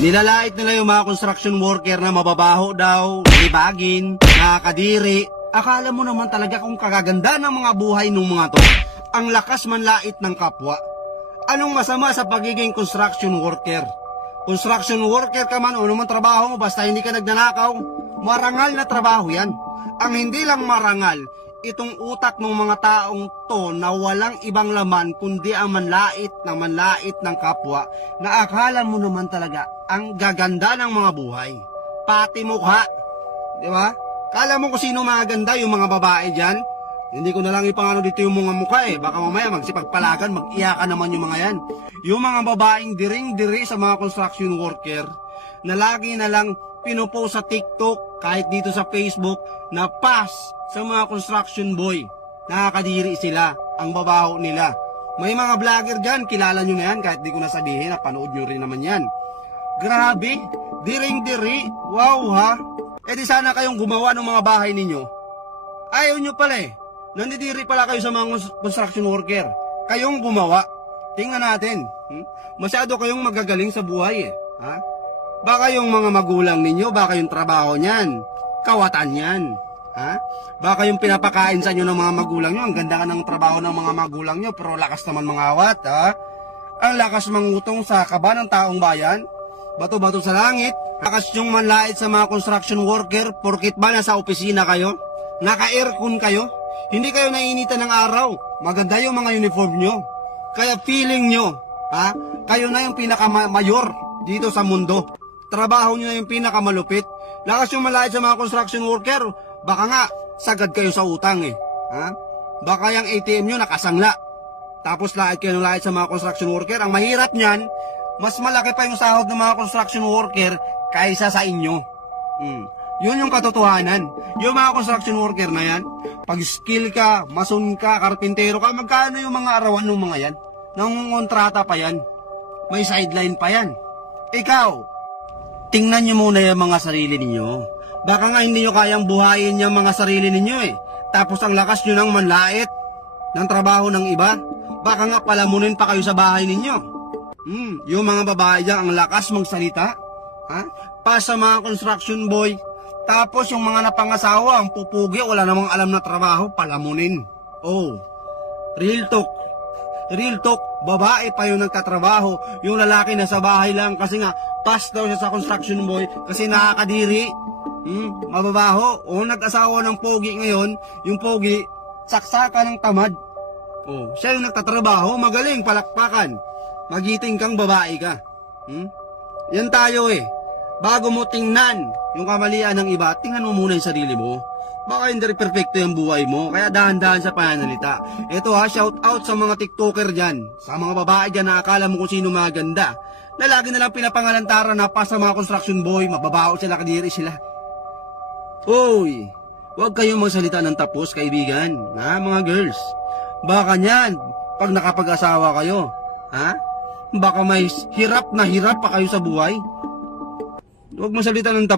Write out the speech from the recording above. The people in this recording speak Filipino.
Nilalait nila yung mga construction worker na mababaho daw, libagin, nakakadiri. Akala mo naman talaga kung kagaganda ng mga buhay ng mga to. Ang lakas manlait ng kapwa. Anong masama sa pagiging construction worker? Construction worker ka man o naman trabaho mo basta hindi ka nagnanakaw, marangal na trabaho yan. Ang hindi lang marangal, itong utak ng mga taong to na walang ibang laman kundi ang manlait ng kapwa na akala mo naman talaga ang gaganda ng mga buhay. Pati mukha, di ba? Kala mo kung sino maganda yung mga babae dyan? Hindi ko na lang ipangano dito yung mga mukha eh. Baka mamaya magsipagpalagan, mag-iyakan naman yung mga yan. Yung mga babaeng diring-diri sa mga construction worker na lagi na lang pinupost sa TikTok, kahit dito sa Facebook, na pass sa mga construction boy. Nakakadiri sila, ang babaho nila. May mga vlogger dyan, kilala nyo na yan, kahit di ko nasabihin, napanood nyo rin naman yan. Grabe, diring-diri, wow ha. E di sana kayong gumawa ng mga bahay ninyo. Ayaw nyo pala eh. Nandidiri pala kayo sa mga construction worker. Kayong gumawa. Tingnan natin. Masyado kayong magagaling sa buhay eh. Ha? Baka yung mga magulang ninyo, baka yung trabaho niyan, kawatan yan. Ha? Baka yung pinapakain sa inyo ng mga magulang nyo, ang ganda ng trabaho ng mga magulang nyo, pero lakas naman mangawat. Ha? Ang lakas mangutong sa kaba ng taong bayan. Bato-bato sa langit. Lakas yung manlait sa mga construction worker, porkit ba nasa opisina kayo? Naka-aircon kayo? Hindi kayo naiinitan ng araw. Maganda yung mga uniform nyo. Kaya feeling nyo, ha? Kayo na yung pinaka-mayor dito sa mundo. Trabaho nyo na yung pinaka-malupit. Lakas yung malait sa mga construction worker. Baka nga, sagad kayo sa utang eh. Ha? Baka yung ATM nyo nakasangla. Tapos lait kayo ng lait sa mga construction worker. Ang mahirap nyan, mas malaki pa yung sahod ng mga construction worker kaysa sa inyo. Yun yung katotohanan. Yung mga construction worker na yan, pag skill ka, mason ka, karpintero ka, magkano yung mga arawan ng mga yan? Nangungontrata pa yan. May sideline pa yan. Ikaw, tingnan nyo muna yung mga sarili ninyo. Baka nga hindi nyo kayang buhayin yung mga sarili ninyo eh. Tapos ang lakas nyo ng manlait ng trabaho ng iba. Baka nga palamunin pa kayo sa bahay ninyo. Yung mga babae dyan, ang lakas magsalita. Ha? Pa sa mga construction boy. Tapos yung mga napangasawa, ang pupugi, wala namang alam na trabaho, palamunin. Oh, real talk. Real talk, babae pa yung nagtatrabaho. Yung lalaki nasa bahay lang kasi nga, pass daw siya sa construction boy kasi nakakadiri. Mababaho. O nag-asawa ng pogi ngayon, yung pogi, saksaka ng tamad. Oh, siya yung nagtatrabaho, magaling, palakpakan. Magiting kang babae ka. Yan tayo eh. Bago mo tingnan yung kamalian ng iba, tingnan mo muna yung sarili mo. Baka hindi perfecto yung buhay mo, kaya dahan-dahan sa pananalita. Ito ha, shout out sa mga TikToker dyan, sa mga babae dyan na akala mo kung sino maganda, na lagi nalang pinapangalantaran na pa sa mga construction boy, mababaho sila, kadiri sila. Hoy, huwag kayong magsalita ng tapos, kaibigan, ha mga girls. Baka nyan, pag nakapag-asawa kayo, ha? Baka may hirap na hirap pa kayo sa buhay. Huwag masalita ng tapos.